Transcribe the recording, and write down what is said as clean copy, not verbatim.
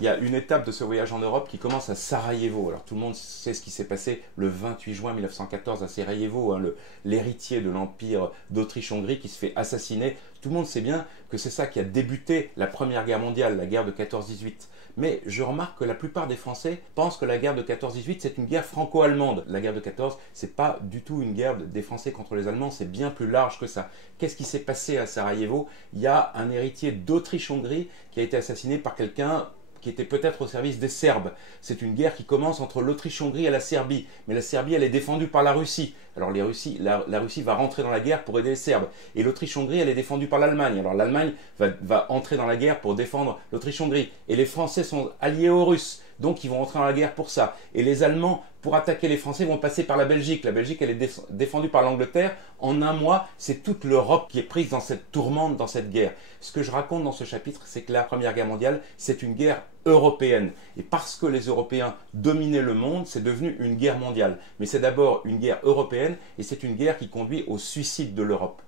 il y a une étape de ce voyage en Europe qui commence à Sarajevo. Alors tout le monde sait ce qui s'est passé le 28 juin 1914 à Sarajevo, hein, l'héritier de l'Empire d'Autriche-Hongrie qui se fait assassiner. Tout le monde sait bien que c'est ça qui a débuté la Première Guerre mondiale, la guerre de 14-18. Mais je remarque que la plupart des Français pensent que la guerre de 14-18 c'est une guerre franco-allemande. La guerre de 14, c'est pas du tout une guerre des Français contre les Allemands, c'est bien plus large que ça. Qu'est-ce qui s'est passé à Sarajevo? Il y a un héritier d'Autriche-Hongrie qui a été assassiné par quelqu'un qui était peut-être au service des Serbes. C'est une guerre qui commence entre l'Autriche-Hongrie et la Serbie. Mais la Serbie, elle est défendue par la Russie. Alors la Russie va rentrer dans la guerre pour aider les Serbes. Et l'Autriche-Hongrie, elle est défendue par l'Allemagne. Alors l'Allemagne va entrer dans la guerre pour défendre l'Autriche-Hongrie. Et les Français sont alliés aux Russes. Donc ils vont entrer dans la guerre pour ça. Et les Allemands, pour attaquer les Français, vont passer par la Belgique. La Belgique, elle est défendue par l'Angleterre. En un mois, c'est toute l'Europe qui est prise dans cette tourmente, dans cette guerre. Ce que je raconte dans ce chapitre, c'est que la Première Guerre mondiale, c'est une guerre européenne. Et parce que les Européens dominaient le monde, c'est devenu une guerre mondiale. Mais c'est d'abord une guerre européenne et c'est une guerre qui conduit au suicide de l'Europe.